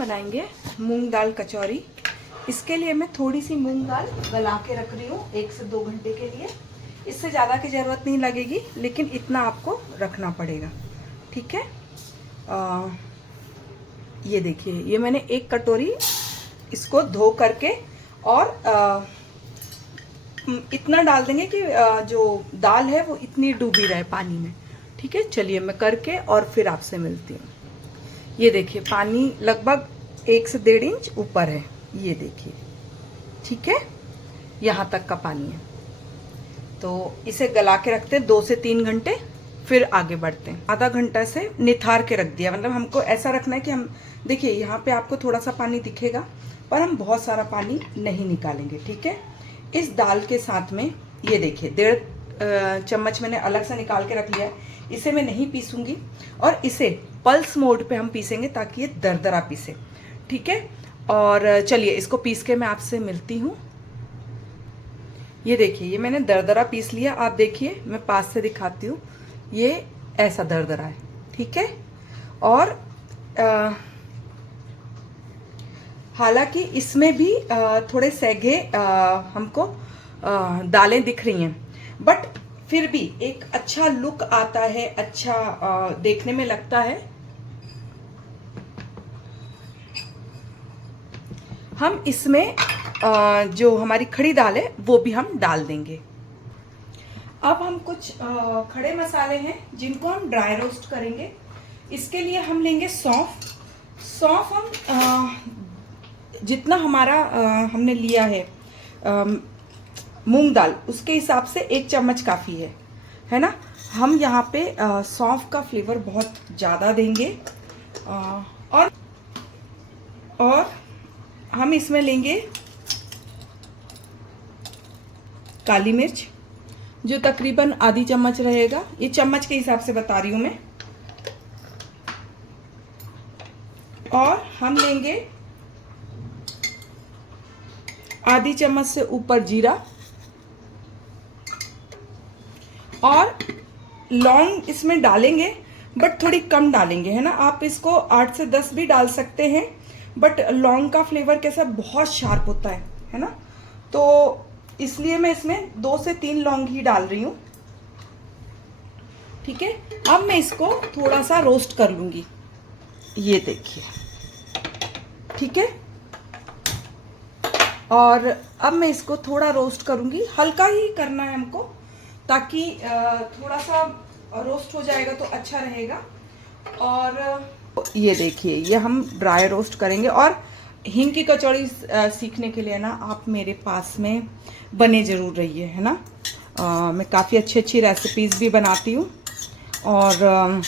बनाएंगे मूंग दाल कचौरी। इसके लिए मैं थोड़ी सी मूंग दाल गला के रख रही हूँ 1 से 2 घंटे के लिए। इससे ज़्यादा की ज़रूरत नहीं लगेगी, लेकिन इतना आपको रखना पड़ेगा, ठीक है। ये देखिए, ये मैंने 1 कटोरी इसको धो करके और इतना डाल देंगे कि जो दाल है वो इतनी डूबी रहे पानी में, ठीक है। चलिए मैं करके और फिर आपसे मिलती हूँ। ये देखिए, पानी लगभग 1 से 1.5 इंच ऊपर है, ये देखिए, ठीक है, यहाँ तक का पानी है। तो इसे गला के रखते हैं 2 से 3 घंटे, फिर आगे बढ़ते हैं। आधा घंटा से निथार के रख दिया, मतलब हमको ऐसा रखना है कि हम देखिए यहाँ पे आपको थोड़ा सा पानी दिखेगा, पर हम बहुत सारा पानी नहीं निकालेंगे, ठीक है। इस दाल के साथ में ये देखिए 1.5 चम्मच मैंने अलग से निकाल के रख लिया है। इसे मैं नहीं पीसूंगी और इसे पल्स मोड पे हम पीसेंगे ताकि ये दरदरा पीसे, ठीक है। और चलिए इसको पीस के मैं आपसे मिलती हूँ। ये देखिए, ये मैंने दरदरा पीस लिया। आप देखिए, मैं पास से दिखाती हूँ, ये ऐसा दरदरा है, ठीक है। और हालांकि इसमें भी थोड़े सैगे हमको दालें दिख रही हैं, बट फिर भी एक अच्छा लुक आता है, अच्छा देखने में लगता है। हम इसमें जो हमारी खड़ी दाल है वो भी हम डाल देंगे। अब हम कुछ खड़े मसाले हैं जिनको हम ड्राई रोस्ट करेंगे। इसके लिए हम लेंगे सौंफ। सौंफ हम जितना हमारा हमने लिया है मूंग दाल, उसके हिसाब से 1 चम्मच काफ़ी है ना। हम यहाँ पे सौंफ का फ्लेवर बहुत ज़्यादा देंगे। और हम इसमें लेंगे काली मिर्च, जो तकरीबन आधी चम्मच रहेगा। ये चम्मच के हिसाब से बता रही हूँ मैं। और हम लेंगे आधी चम्मच से ऊपर जीरा, और लौंग इसमें डालेंगे बट थोड़ी कम डालेंगे, है ना। आप इसको 8 से 10 भी डाल सकते हैं, बट लौंग का फ्लेवर कैसा बहुत शार्प होता है ना। तो इसलिए मैं इसमें 2 से 3 लौंग ही डाल रही हूँ, ठीक है। अब मैं इसको थोड़ा सा रोस्ट कर लूंगी, ये देखिए, ठीक है। और अब मैं इसको थोड़ा रोस्ट करूंगी, हल्का ही करना है हमको, ताकि थोड़ा सा रोस्ट हो जाएगा तो अच्छा रहेगा। और ये देखिए, ये हम ड्राई रोस्ट करेंगे। और हींग की कचौड़ी सीखने के लिए ना आप मेरे पास में बने ज़रूर रहिए, है ना। मैं काफ़ी अच्छी रेसिपीज़ भी बनाती हूँ। और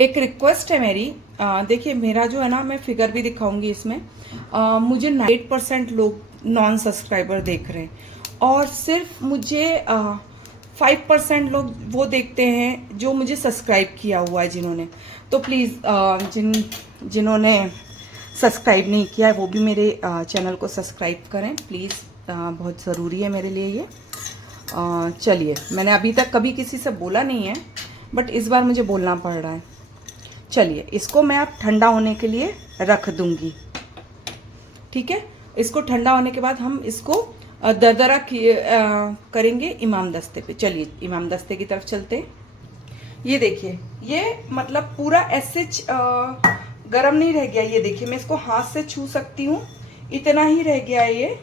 एक रिक्वेस्ट है मेरी, देखिए मेरा जो है ना, मैं फिगर भी दिखाऊंगी इसमें, मुझे 98% लोग नॉन सब्सक्राइबर देख रहे हैं, और सिर्फ मुझे 5% लोग वो देखते हैं जो मुझे सब्सक्राइब किया हुआ है जिन्होंने। तो प्लीज़ जिन्होंने सब्सक्राइब नहीं किया है वो भी मेरे चैनल को सब्सक्राइब करें प्लीज़, बहुत ज़रूरी है मेरे लिए ये। चलिए, मैंने अभी तक कभी किसी से बोला नहीं है, बट इस बार मुझे बोलना पड़ रहा है। चलिए, इसको मैं अब ठंडा होने के लिए रख दूंगी, ठीक है। इसको ठंडा होने के बाद हम इसको दरदरा करेंगे इमाम दस्ते पे। चलिए इमाम दस्ते की तरफ चलते हैं। ये देखिए, ये मतलब पूरा ऐसे गरम नहीं रह गया। ये देखिए, मैं इसको हाथ से छू सकती हूँ, इतना ही रह गया है ये।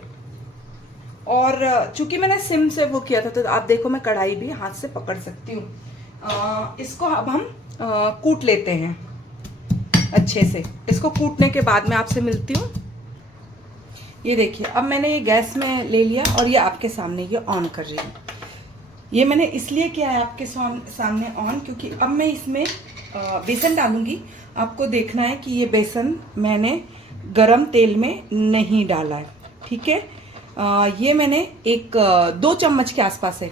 और चूंकि मैंने सिम से वो किया था, तो आप देखो मैं कढ़ाई भी हाथ से पकड़ सकती हूँ। इसको अब हम कूट लेते हैं अच्छे से। इसको कूटने के बाद मैं आपसे मिलती हूँ। ये देखिए, अब मैंने ये गैस में ले लिया और ये आपके सामने ये ऑन कर रही हूँ। ये मैंने इसलिए किया है आपके सामने ऑन, क्योंकि अब मैं इसमें बेसन डालूंगी। आपको देखना है कि ये बेसन मैंने गरम तेल में नहीं डाला है, ठीक है। ये मैंने 2 चम्मच के आसपास है,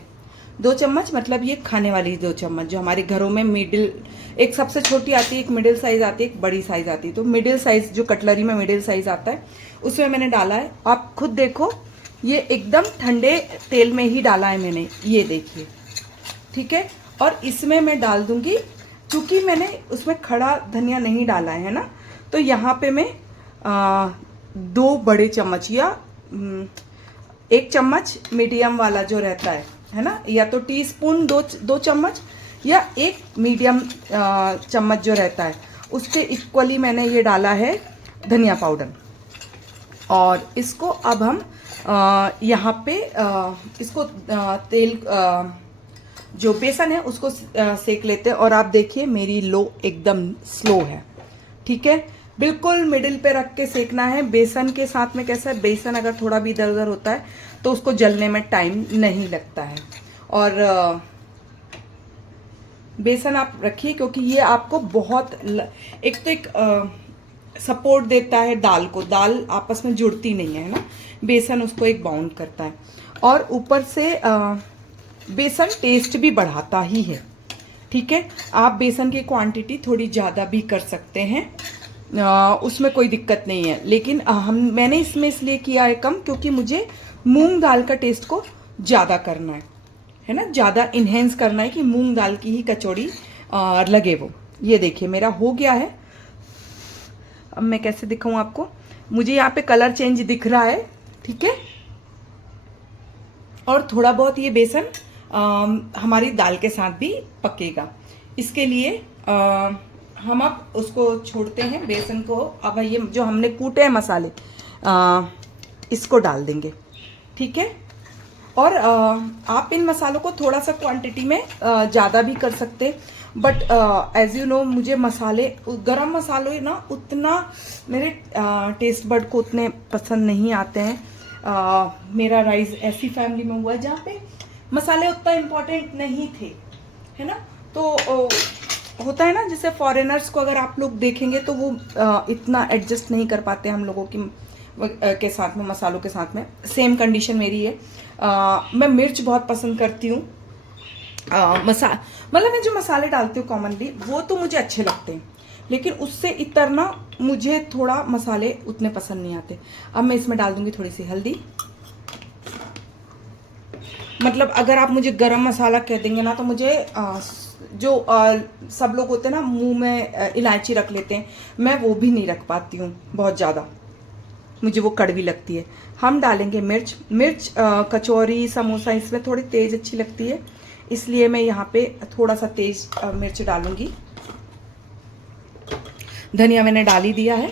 2 चम्मच, मतलब ये खाने वाली 2 चम्मच, जो हमारे घरों में मिडिल, एक सबसे छोटी आती है, एक मिडिल साइज आती है, एक बड़ी साइज आती है। तो मिडिल साइज, जो कटलरी में मिडिल साइज आता है, उसमें मैंने डाला है। आप खुद देखो, ये एकदम ठंडे तेल में ही डाला है मैंने, ये देखिए, ठीक है। और इसमें मैं डाल दूंगी, क्योंकि मैंने उसमें खड़ा धनिया नहीं डाला है ना, तो यहाँ पे मैं 2 बड़े चम्मच या 1 चम्मच मीडियम वाला जो रहता है ना, या तो टीस्पून 2 चम्मच या 1 मीडियम चम्मच जो रहता है, उसके इक्वली मैंने ये डाला है धनिया पाउडर। और इसको अब हम यहाँ पे इसको तेल जो बेसन है उसको सेक लेते हैं। और आप देखिए मेरी लो एकदम स्लो है, ठीक है, बिल्कुल मिडिल पे रख के सेकना है। बेसन के साथ में कैसा है, बेसन अगर थोड़ा भी इधर उधर होता है तो उसको जलने में टाइम नहीं लगता है। और बेसन आप रखिए क्योंकि ये आपको बहुत एक तो एक सपोर्ट देता है दाल को, दाल आपस में जुड़ती नहीं है ना, बेसन उसको एक बाउंड करता है। और ऊपर से बेसन टेस्ट भी बढ़ाता ही है, ठीक है। आप बेसन की क्वांटिटी थोड़ी ज़्यादा भी कर सकते हैं, उसमें कोई दिक्कत नहीं है। लेकिन मैंने इसमें इसलिए किया है कम क्योंकि मुझे मूंग दाल का टेस्ट को ज़्यादा करना है ना, ज़्यादा इन्हेंस करना है कि मूंग दाल की ही कचौड़ी लगे वो। ये देखिए मेरा हो गया है। अब मैं कैसे दिखाऊं आपको, मुझे यहाँ पे कलर चेंज दिख रहा है, ठीक है। और थोड़ा बहुत ये बेसन हमारी दाल के साथ भी पकेगा, इसके लिए हम अब उसको छोड़ते हैं बेसन को। अब ये जो हमने कूटे हैं मसाले इसको डाल देंगे, ठीक है। और आप इन मसालों को थोड़ा सा क्वांटिटी में ज़्यादा भी कर सकते हैं, बट एज यू नो मुझे मसाले, गरम मसाले ना उतना मेरे टेस्ट बड को उतने पसंद नहीं आते हैं। मेरा राइज ऐसी फैमिली में हुआ जहाँ पे मसाले उतना इम्पोर्टेंट नहीं थे, है ना। तो होता है ना, जैसे फॉरेनर्स को अगर आप लोग देखेंगे तो वो इतना एडजस्ट नहीं कर पाते हम लोगों की के साथ में, मसालों के साथ में। सेम कंडीशन मेरी है। मैं मिर्च बहुत पसंद करती हूँ। मतलब मैं जो मसाले डालती हूँ कॉमनली वो तो मुझे अच्छे लगते हैं, लेकिन उससे इतना मुझे थोड़ा मसाले उतने पसंद नहीं आते। अब मैं इसमें डाल दूंगी थोड़ी सी हल्दी। मतलब अगर आप मुझे गरम मसाला कह देंगे ना तो मुझे जो सब लोग होते हैं ना मुंह में इलायची रख लेते हैं, मैं वो भी नहीं रख पाती हूँ बहुत ज़्यादा, मुझे वो कड़वी लगती है। हम डालेंगे मिर्च। कचौरी समोसा इसमें थोड़ी तेज़ अच्छी लगती है, इसलिए मैं यहाँ पे थोड़ा सा तेज मिर्च डालूंगी। धनिया मैंने डाल ही दिया है।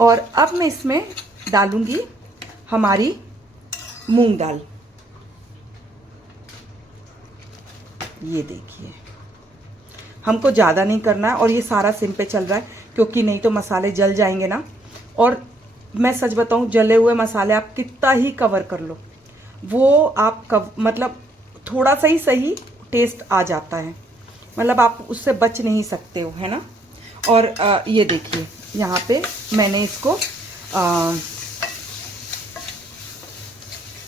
और अब मैं इसमें डालूंगी हमारी मूंग दाल। ये देखिए, हमको ज़्यादा नहीं करना है और ये सारा सिम पे चल रहा है क्योंकि नहीं तो मसाले जल जाएंगे ना। और मैं सच बताऊं, जले हुए मसाले आप कितना ही कवर कर लो वो आप मतलब थोड़ा सा ही सही टेस्ट आ जाता है, मतलब आप उससे बच नहीं सकते हो, है ना। और ये देखिए यहाँ पे मैंने इसको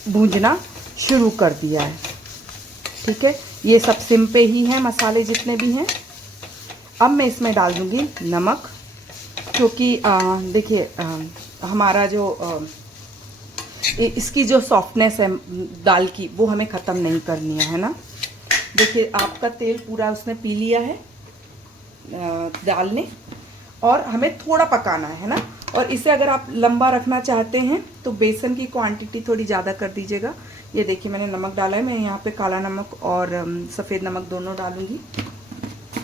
भूंजना शुरू कर दिया है, ठीक है। ये सब सिम पे ही हैं मसाले जितने भी हैं। अब मैं इसमें डाल दूंगी नमक, क्योंकि देखिए हमारा जो इसकी जो सॉफ्टनेस है दाल की वो हमें ख़त्म नहीं करनी है ना। देखिए आपका तेल पूरा उसने पी लिया है दाल ने, और हमें थोड़ा पकाना है ना। और इसे अगर आप लंबा रखना चाहते हैं तो बेसन की क्वांटिटी थोड़ी ज़्यादा कर दीजिएगा। ये देखिए मैंने नमक डाला है, मैं यहाँ पे काला नमक और सफ़ेद नमक दोनों डालूंगी,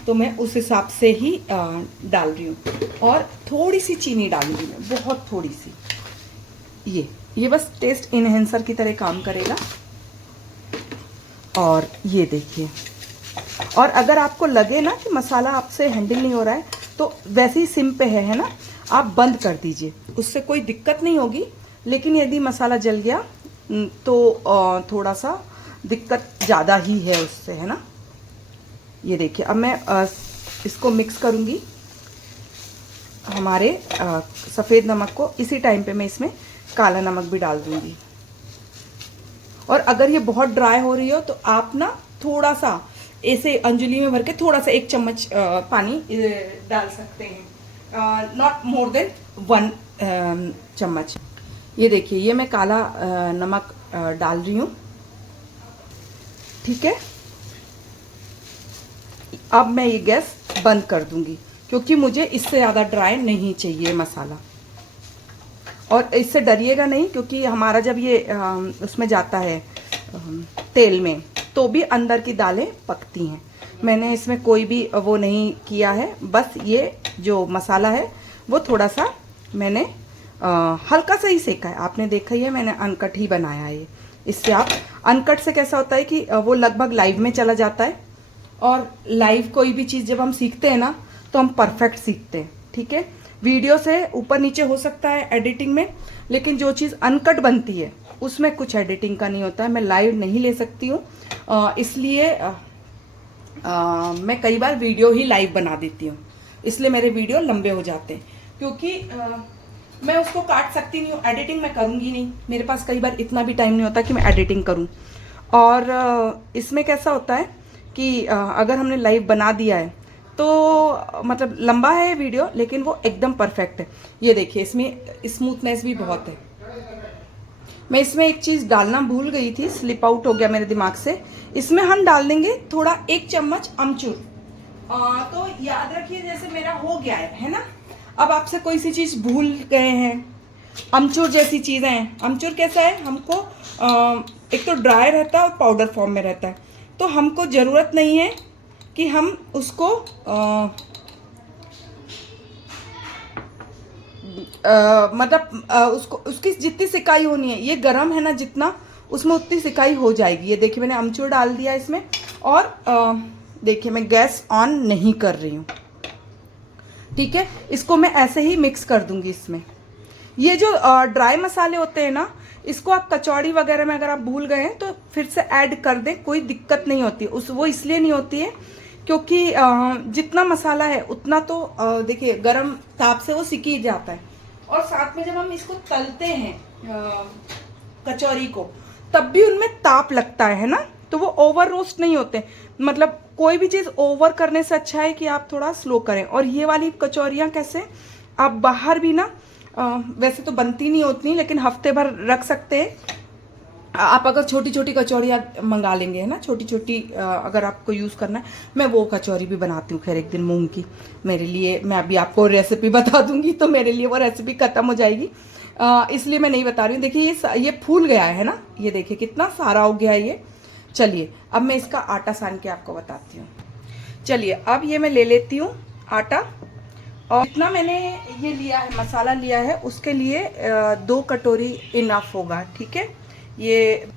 तो मैं उस हिसाब से ही डाल रही हूँ। और थोड़ी सी चीनी डालूंगी मैं, बहुत थोड़ी सी। ये बस टेस्ट इन्हेंसर की तरह काम करेगा। और ये देखिए, और अगर आपको लगे ना कि मसाला आपसे हैंडल नहीं हो रहा है तो वैसे ही सिम पे है ना, आप बंद कर दीजिए, उससे कोई दिक्कत नहीं होगी। लेकिन यदि मसाला जल गया तो थोड़ा सा दिक्कत ज़्यादा ही है उससे, है ना। ये देखिए अब मैं इसको मिक्स करूँगी हमारे सफ़ेद नमक को। इसी टाइम पे मैं इसमें काला नमक भी डाल दूँगी। और अगर ये बहुत ड्राई हो रही हो तो आप ना थोड़ा सा ऐसे अंजलि में भर के थोड़ा सा 1 चम्मच पानी डाल सकते हैं, नॉट मोर देन 1 चम्मच। ये देखिए ये मैं काला नमक डाल रही हूँ, ठीक है। अब मैं ये गैस बंद कर दूंगी क्योंकि मुझे इससे ज़्यादा ड्राई नहीं चाहिए मसाला। और इससे डरिएगा नहीं, क्योंकि हमारा जब ये उसमें जाता है तेल में, तो भी अंदर की दालें पकती हैं। मैंने इसमें कोई भी वो नहीं किया है, बस ये जो मसाला है वो थोड़ा सा मैंने हल्का सा ही सेका है। आपने देखा ही है, मैंने अनकट ही बनाया है ये। इससे आप अनकट से कैसा होता है कि वो लगभग लाइव में चला जाता है, और लाइव कोई भी चीज़ जब हम सीखते हैं ना तो हम परफेक्ट सीखते हैं, ठीक है। वीडियो से ऊपर नीचे हो सकता है एडिटिंग में, लेकिन जो चीज़ अनकट बनती है उसमें कुछ एडिटिंग का नहीं होता है। मैं लाइव नहीं ले सकती हूँ, इसलिए मैं कई बार वीडियो ही लाइव बना देती हूँ, इसलिए मेरे वीडियो लंबे हो जाते हैं। क्योंकि मैं उसको काट सकती नहीं हूँ, एडिटिंग मैं करूँगी नहीं, मेरे पास कई बार इतना भी टाइम नहीं होता कि मैं एडिटिंग करूँ। और इसमें कैसा होता है कि अगर हमने लाइव बना दिया है तो मतलब लंबा है वीडियो, लेकिन वो एकदम परफेक्ट है। ये देखिए, इसमें स्मूथनेस भी बहुत है। मैं इसमें एक चीज़ डालना भूल गई थी, स्लिप आउट हो गया मेरे दिमाग से। इसमें हम डाल देंगे थोड़ा 1 चम्मच अमचूर। तो याद रखिए, जैसे मेरा हो गया है ना। अब आपसे कोई सी चीज़ भूल गए हैं, अमचूर जैसी चीज़ें हैं। अमचूर कैसा है, हमको एक तो ड्राई रहता है और पाउडर फॉर्म में रहता है, तो हमको ज़रूरत नहीं है कि हम उसको उसको उसकी जितनी सिकाई होनी है, ये गरम है ना जितना, उसमें उतनी सिकाई हो जाएगी। ये देखिए, मैंने अमचूर डाल दिया इसमें, और देखिए मैं गैस ऑन नहीं कर रही हूँ, ठीक है। इसको मैं ऐसे ही मिक्स कर दूंगी इसमें। ये जो ड्राई मसाले होते हैं ना, इसको आप कचौड़ी वगैरह में अगर आप भूल गए हैं तो फिर से ऐड कर दें, कोई दिक्कत नहीं होती। वो इसलिए नहीं होती है क्योंकि जितना मसाला है उतना तो देखिए गरम ताप से वो सिक ही जाता है। और साथ में जब हम इसको तलते हैं कचौरी को, तब भी उनमें ताप लगता है ना, तो वो ओवर रोस्ट नहीं होते। मतलब कोई भी चीज़ ओवर करने से अच्छा है कि आप थोड़ा स्लो करें। और ये वाली कचौरियाँ कैसे, आप बाहर भी ना वैसे तो बनती नहीं होती, लेकिन हफ्ते भर रख सकते हैं आप। अगर छोटी छोटी कचौरियाँ मंगा लेंगे, है ना, छोटी छोटी अगर आपको यूज़ करना है। मैं वो कचौरी भी बनाती हूँ खैर एक दिन, मूंग की। मेरे लिए, मैं अभी आपको रेसिपी बता दूंगी तो मेरे लिए वो रेसिपी ख़त्म हो जाएगी, इसलिए मैं नहीं बता रही हूँ। देखिए ये फूल गया है ना, ये देखिए कितना सारा हो गया है ये। चलिए अब मैं इसका आटा सान के आपको बताती हूँ। चलिए अब ये मैं ले लेती हूँ आटा, और जितना मैंने ये लिया है, मसाला लिया है, उसके लिए 2 कटोरी इनफ होगा, ठीक है। ये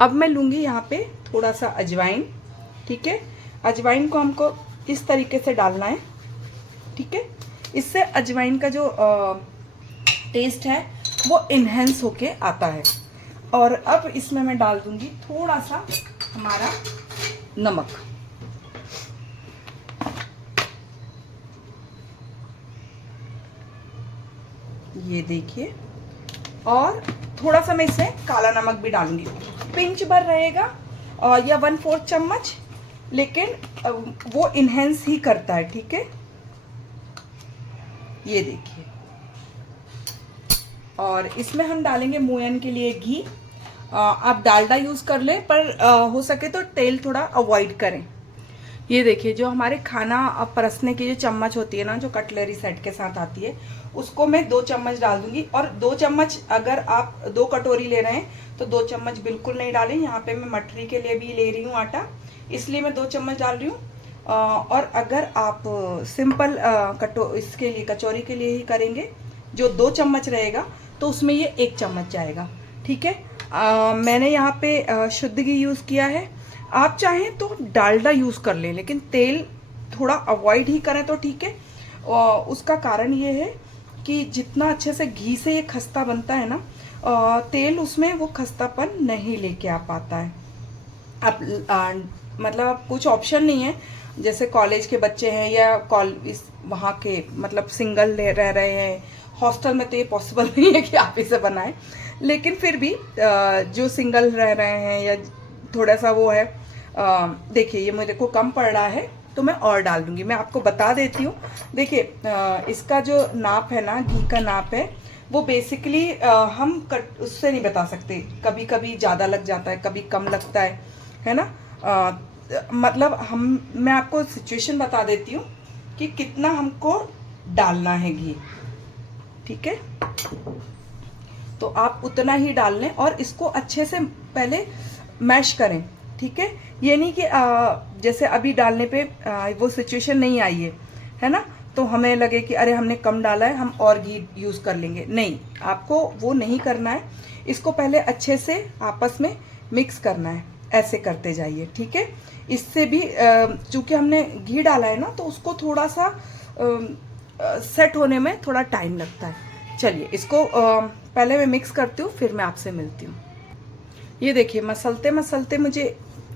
अब मैं लूँगी यहाँ पे थोड़ा सा अजवाइन, ठीक है। अजवाइन को हमको इस तरीके से डालना है, ठीक है। इससे अजवाइन का जो टेस्ट है वो इन्हेंस होके आता है। और अब इसमें मैं डाल दूंगी थोड़ा सा हमारा नमक। ये देखिए, और थोड़ा सा मैं इसमें काला नमक भी डालूंगी, पिंच भर रहेगा, या 1/4 चम्मच, लेकिन वो इन्हेंस ही करता है, ठीक है। ये देखिए, और इसमें हम डालेंगे मोयन के लिए घी। आप डालडा यूज़ कर लें, पर हो सके तो तेल थोड़ा अवॉइड करें। ये देखिए, जो हमारे खाना परसने की जो चम्मच होती है ना, जो कटलरी सेट के साथ आती है, उसको मैं 2 चम्मच डाल दूंगी। और 2 चम्मच, अगर आप 2 कटोरी ले रहे हैं तो 2 चम्मच बिल्कुल नहीं डालें। यहाँ पे मैं मठरी के लिए भी ले रही हूँ आटा, इसलिए मैं 2 चम्मच डाल रही हूँ। और अगर आप सिंपल इसके लिए, कचौरी के लिए ही करेंगे, जो 2 चम्मच रहेगा, तो उसमें ये 1 चम्मच जाएगा, ठीक है। मैंने यहाँ पे शुद्ध घी यूज़ किया है। आप चाहें तो डालडा यूज़ कर लें, लेकिन तेल थोड़ा अवॉइड ही करें तो ठीक है। उसका कारण ये है कि जितना अच्छे से घी से ये खस्ता बनता है ना, तेल उसमें वो खस्तापन नहीं लेके आ पाता है। अब मतलब कुछ ऑप्शन नहीं है, जैसे कॉलेज के बच्चे हैं या वहाँ के मतलब सिंगल रह रहे हैं, हॉस्टल में तो ये पॉसिबल नहीं है कि आप इसे बनाएं, लेकिन फिर भी जो सिंगल रह रहे हैं या थोड़ा सा वो है, देखिए ये मेरे को कम पड़ रहा है तो मैं और डाल दूंगी। मैं आपको बता देती हूँ, देखिए इसका जो नाप है ना, घी का नाप है, वो बेसिकली हम उससे नहीं बता सकते। कभी कभी ज़्यादा लग जाता है, कभी कम लगता है ना। मतलब मैं आपको सिचुएशन बता देती हूँ कि कितना हमको डालना है घी, ठीक है। तो आप उतना ही डाल लें और इसको अच्छे से पहले मैश करें, ठीक है। ये नहीं कि जैसे अभी डालने पे वो सिचुएशन नहीं आई है ना, तो हमें लगे कि अरे हमने कम डाला है, हम और घी यूज़ कर लेंगे। नहीं, आपको वो नहीं करना है। इसको पहले अच्छे से आपस में मिक्स करना है, ऐसे करते जाइए, ठीक है। इससे भी चूँकि हमने घी डाला है ना, तो उसको थोड़ा सा सेट होने में थोड़ा टाइम लगता है। चलिए इसको पहले मैं मिक्स करती हूँ, फिर मैं आपसे मिलती हूँ। ये देखिए मसलते मसलते मुझे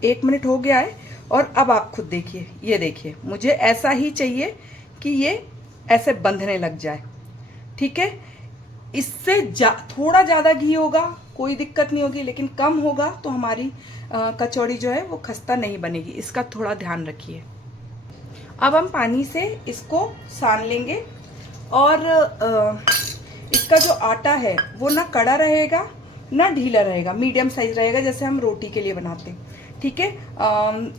1 मिनट हो गया है और अब आप खुद देखिए, ये देखिए मुझे ऐसा ही चाहिए कि ये ऐसे बंधने लग जाए, ठीक है। इससे थोड़ा ज़्यादा घी होगा कोई दिक्कत नहीं होगी, लेकिन कम होगा तो हमारी कचौड़ी जो है वो खस्ता नहीं बनेगी, इसका थोड़ा ध्यान रखिए। अब हम पानी से इसको सान लेंगे और इसका जो आटा है वो ना कड़ा रहेगा ना ढीला रहेगा, मीडियम साइज रहेगा, जैसे हम रोटी के लिए बनाते हैं, ठीक है।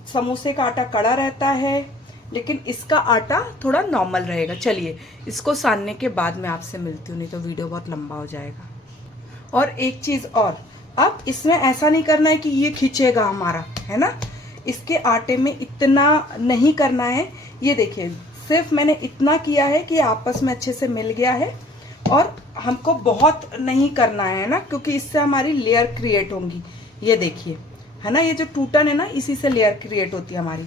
समोसे का आटा कड़ा रहता है, लेकिन इसका आटा थोड़ा नॉर्मल रहेगा। चलिए इसको सानने के बाद मैं आपसे मिलती हूँ, नहीं तो वीडियो बहुत लंबा हो जाएगा। और एक चीज़ और, अब इसमें ऐसा नहीं करना है कि ये खींचेगा हमारा, है ना। इसके आटे में इतना नहीं करना है। ये देखिए सिर्फ मैंने इतना किया है कि आपस में अच्छे से मिल गया है, और हमको बहुत नहीं करना है ना, क्योंकि इससे हमारी लेयर क्रिएट होंगी। ये देखिए, है ना, ये जो टूटन है ना, इसी से लेयर क्रिएट होती है हमारी।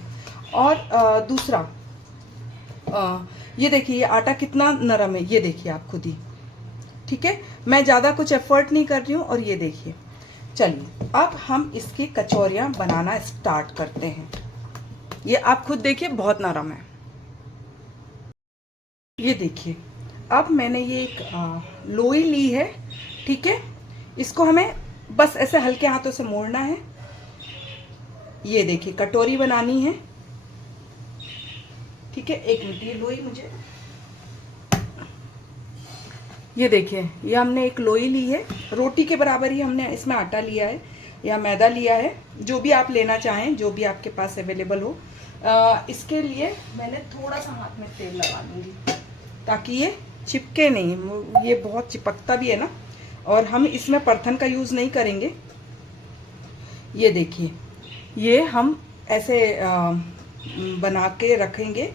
और दूसरा ये देखिए ये आटा कितना नरम है, ये देखिए आप खुद ही, ठीक है। मैं ज़्यादा कुछ एफर्ट नहीं कर रही हूँ। और ये देखिए, चलिए अब हम इसकी कचौरियाँ बनाना स्टार्ट करते हैं। ये आप खुद देखिए बहुत नरम है। ये देखिए अब मैंने ये एक लोई ली है, ठीक है। इसको हमें बस ऐसे हल्के हाथों से मोड़ना है। ये देखिए कटोरी बनानी है, ठीक है। एक मिनट, ये लोई मुझे, ये देखिए ये हमने एक लोई ली है, रोटी के बराबर ही हमने इसमें आटा लिया है या मैदा लिया है, जो भी आप लेना चाहें, जो भी आपके पास अवेलेबल हो। इसके लिए मैंने थोड़ा सा हाथ में तेल लगा लूँगी ताकि ये चिपके नहीं, ये बहुत चिपकता भी है ना। और हम इसमें परथन का यूज़ नहीं करेंगे। ये देखिए ये हम ऐसे बना के रखेंगे,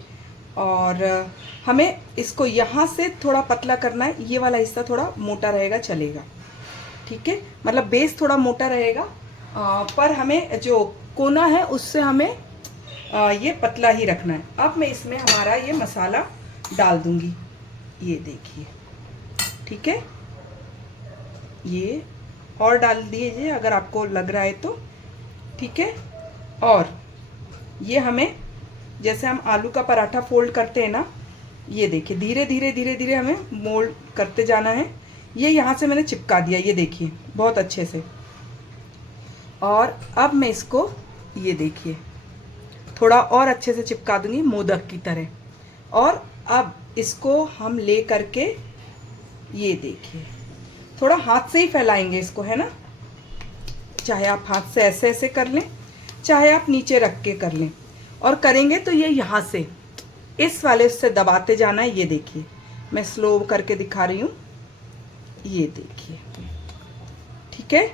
और हमें इसको यहाँ से थोड़ा पतला करना है। ये वाला हिस्सा थोड़ा मोटा रहेगा, चलेगा, ठीक है। मतलब बेस थोड़ा मोटा रहेगा, पर हमें जो कोना है उससे हमें ये पतला ही रखना है। अब मैं इसमें हमारा ये मसाला डाल दूंगी, ये देखिए, ठीक है। ये और डाल दीजिए अगर आपको लग रहा है तो, ठीक है। और ये हमें, जैसे हम आलू का पराठा फोल्ड करते हैं ना, ये देखिए धीरे धीरे धीरे धीरे हमें मोल्ड करते जाना है। ये यहाँ से मैंने चिपका दिया, ये देखिए बहुत अच्छे से। और अब मैं इसको, ये देखिए थोड़ा और अच्छे से चिपका दूंगी मोदक की तरह। और अब इसको हम ले करके, ये देखिए थोड़ा हाथ से ही फैलाएंगे इसको, है ना। चाहे आप हाथ से ऐसे ऐसे कर लें, चाहे आप नीचे रख के कर लें। और करेंगे तो ये यहाँ से इस वाले से दबाते जाना है। ये देखिए मैं स्लो करके दिखा रही हूँ, ये देखिए, ठीक है।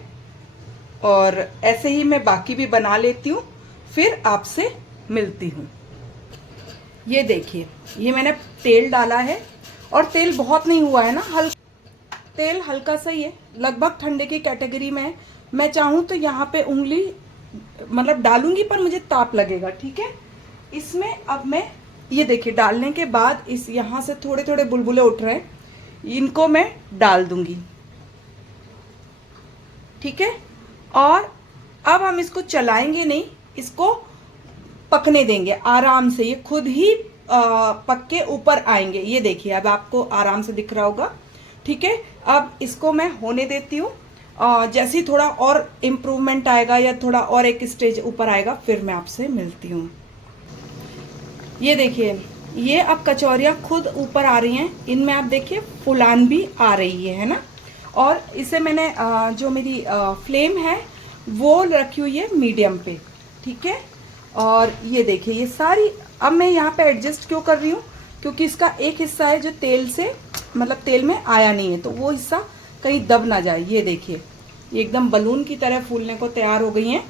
और ऐसे ही मैं बाकी भी बना लेती हूँ, फिर आपसे मिलती हूँ। ये देखिए ये मैंने तेल डाला है, और तेल बहुत नहीं हुआ है ना, तेल हल्का सा ही है, लगभग ठंडे की कैटेगरी में है। मैं चाहूँ तो यहाँ पे उंगली मतलब डालूंगी, पर मुझे ताप लगेगा, ठीक है। इसमें अब मैं, ये देखिए डालने के बाद इस यहाँ से थोड़े थोड़े बुलबुले उठ रहे हैं, इनको मैं डाल दूंगी, ठीक है। और अब हम इसको चलाएंगे नहीं, इसको पकने देंगे आराम से, ये खुद ही पक के ऊपर आएंगे। ये देखिए अब आपको आराम से दिख रहा होगा, ठीक है। अब इसको मैं होने देती हूँ, जैसे ही थोड़ा और इम्प्रूवमेंट आएगा या थोड़ा और एक स्टेज ऊपर आएगा, फिर मैं आपसे मिलती हूँ। ये देखिए ये अब कचौरियाँ खुद ऊपर आ रही हैं, इनमें आप देखिए फुलान भी आ रही है ना। और इसे मैंने जो मेरी फ्लेम है वो रखी हुई है मीडियम पे, ठीक है। और ये देखिए ये सारी, अब मैं यहाँ पे एडजस्ट क्यों कर रही हूँ, क्योंकि इसका एक हिस्सा है जो तेल से मतलब तेल में आया नहीं है, तो वो हिस्सा कहीं दब ना जाए। ये देखिए ये एकदम बलून की तरह फूलने को तैयार हो गई हैं,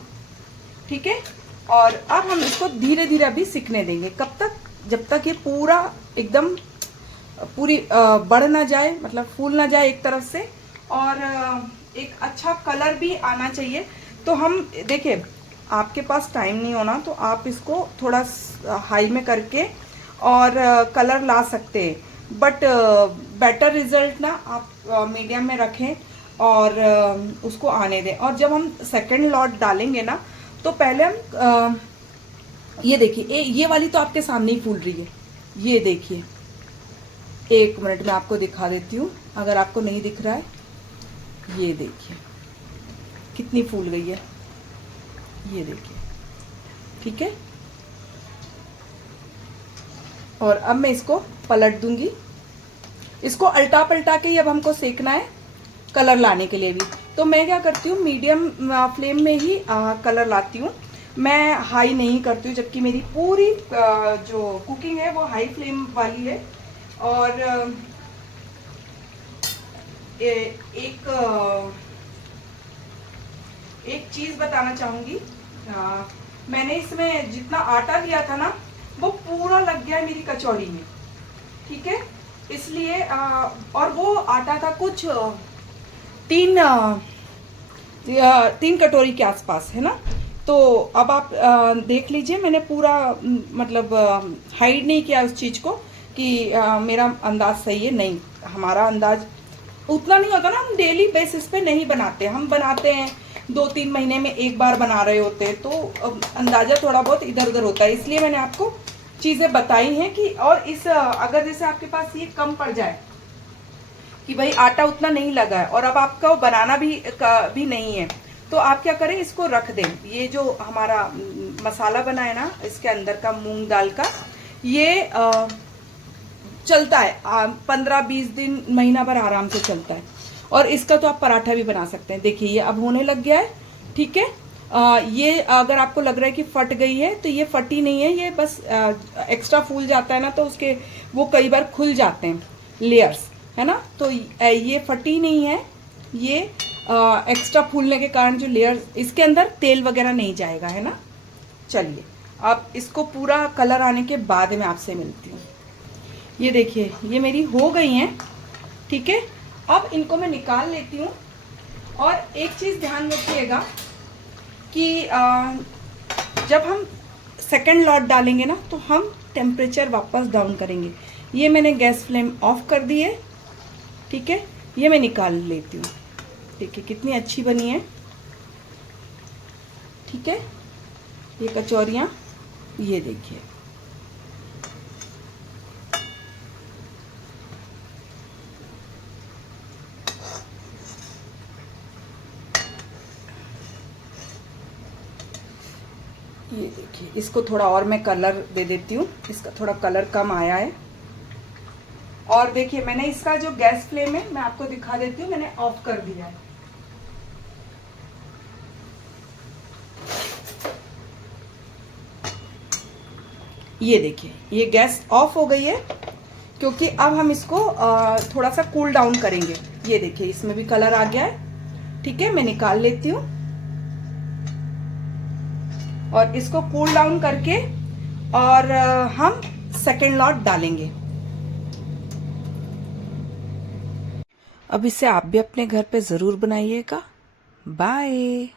ठीक है। और अब हम इसको धीरे धीरे अभी सिकने देंगे। कब तक? जब तक ये पूरा एकदम पूरी बढ़ ना जाए, मतलब फूल ना जाए एक तरफ से, और एक अच्छा कलर भी आना चाहिए। तो हम देखिए, आपके पास टाइम नहीं होना तो आप इसको थोड़ा हाई में करके और कलर ला सकते हैं, बट बेटर रिजल्ट ना आप मीडियम में रखें और उसको आने दें। और जब हम सेकंड लॉट डालेंगे ना, तो पहले हम ये देखिए ये वाली तो आपके सामने ही फूल रही है। ये देखिए, एक मिनट में आपको दिखा देती हूँ अगर आपको नहीं दिख रहा है। ये देखिए कितनी फूल गई है, ये देखिए, ठीक है। और अब मैं इसको पलट दूंगी। इसको अल्टा पलटा के ही अब हमको सेकना है कलर लाने के लिए भी। तो मैं क्या करती हूँ, मीडियम फ्लेम में ही कलर लाती हूँ, मैं हाई नहीं करती हूँ, जबकि मेरी पूरी जो कुकिंग है वो हाई फ्लेम वाली है। और एक चीज बताना चाहूंगी, मैंने इसमें जितना आटा लिया था ना, वो पूरा लग गया है मेरी कचौड़ी में, ठीक है। इसलिए और वो आटा था कुछ तीन कटोरी के आसपास, है ना। तो अब आप देख लीजिए, मैंने पूरा मतलब हाइड नहीं किया उस चीज को कि मेरा अंदाज सही है। नहीं, हमारा अंदाज उतना नहीं होता ना, हम डेली बेसिस पे नहीं बनाते, हम बनाते हैं 2-3 महीने में एक बार बना रहे होते हैं, तो अंदाजा थोड़ा बहुत इधर उधर होता है। इसलिए मैंने आपको चीजें बताई हैं कि, और इस अगर जैसे आपके पास ये कम पड़ जाए कि भाई आटा उतना नहीं लगा है और अब आपका बनाना भी नहीं है, तो आप क्या करें, इसको रख दें। ये जो हमारा मसाला बना है ना, इसके अंदर का मूंग दाल का, ये चलता है 15-20 दिन, महीना भर आराम से चलता है। और इसका तो आप पराठा भी बना सकते हैं। देखिए ये अब होने लग गया है, ठीक है। ये अगर आपको लग रहा है कि फट गई है, तो ये फटी नहीं है, ये बस एक्स्ट्रा फूल जाता है ना, तो उसके वो कई बार खुल जाते हैं लेयर्स, है ना। तो ये फटी नहीं है, ये एक्स्ट्रा फूलने के कारण जो लेयर्स, इसके अंदर तेल वगैरह नहीं जाएगा, है ना। चलिए अब इसको पूरा कलर आने के बाद में आपसे मिलती हूँ। ये देखिए ये मेरी हो गई हैं, ठीक है। अब इनको मैं निकाल लेती हूँ। और एक चीज़ ध्यान रखिएगा कि जब हम सेकंड लॉट डालेंगे ना, तो हम टेम्परेचर वापस डाउन करेंगे। ये मैंने गैस फ्लेम ऑफ कर दी है, ठीक है। ये मैं निकाल लेती हूँ। देखिए कितनी अच्छी बनी है, ठीक है। ये कचौरियाँ, ये देखिए, ये देखिए। इसको थोड़ा और मैं कलर दे देती हूँ, इसका थोड़ा कलर कम आया है। और देखिए मैंने इसका जो गैस फ्लेम है, मैं आपको दिखा देती हूँ, मैंने ऑफ कर दिया है। ये देखिए ये गैस ऑफ हो गई है, क्योंकि अब हम इसको थोड़ा सा कूल डाउन करेंगे। ये देखिए इसमें भी कलर आ गया है, ठीक है। मैं निकाल लेती हूँ और इसको कूल डाउन करके और हम सेकेंड लॉट डालेंगे। अब इसे आप भी अपने घर पे जरूर बनाइएगा। बाय।